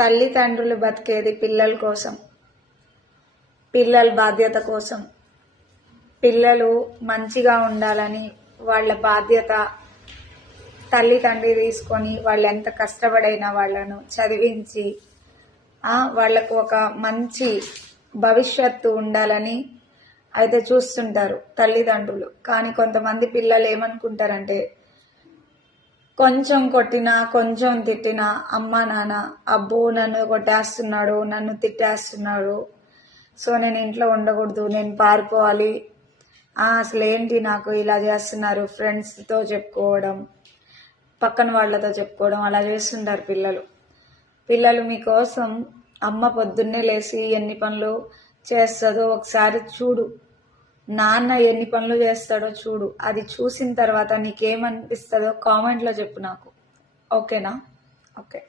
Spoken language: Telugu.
తల్లిదండ్రులు బతికేది పిల్లల కోసం, పిల్లల బాధ్యత కోసం. పిల్లలు మంచిగా ఉండాలని వాళ్ళ బాధ్యత తల్లి తండ్రి తీసుకొని వాళ్ళు ఎంత కష్టపడైనా వాళ్ళను చదివించి వాళ్ళకు ఒక మంచి భవిష్యత్తు ఉండాలని అయితే చూస్తుంటారు తల్లిదండ్రులు. కానీ కొంతమంది పిల్లలు ఏమనుకుంటారంటే, కొంచెం కొట్టినా కొంచెం తిట్టినా అమ్మ నాన్న అబ్బో నన్ను కొట్టేస్తున్నాడు, నన్ను తిట్టేస్తున్నాడు, సో నేను ఇంట్లో ఉండకూడదు, నేను పారిపోవాలి, అసలు ఏంటి నాకు ఇలా చేస్తున్నారు, ఫ్రెండ్స్తో చెప్పుకోవడం, పక్కన వాళ్ళతో చెప్పుకోవడం అలా చేస్తుంటారు పిల్లలు మీకోసం అమ్మ పొద్దున్నే లేచి ఎన్ని పనులు చేస్తుందో ఒకసారి చూడు, నాన్న ఎన్ని పనులు చేస్తాడో చూడు. అది చూసిన తర్వాత నీకేమనిపిస్తుందో కామెంట్లో చెప్పు నాకు. ఓకేనా? ఓకే.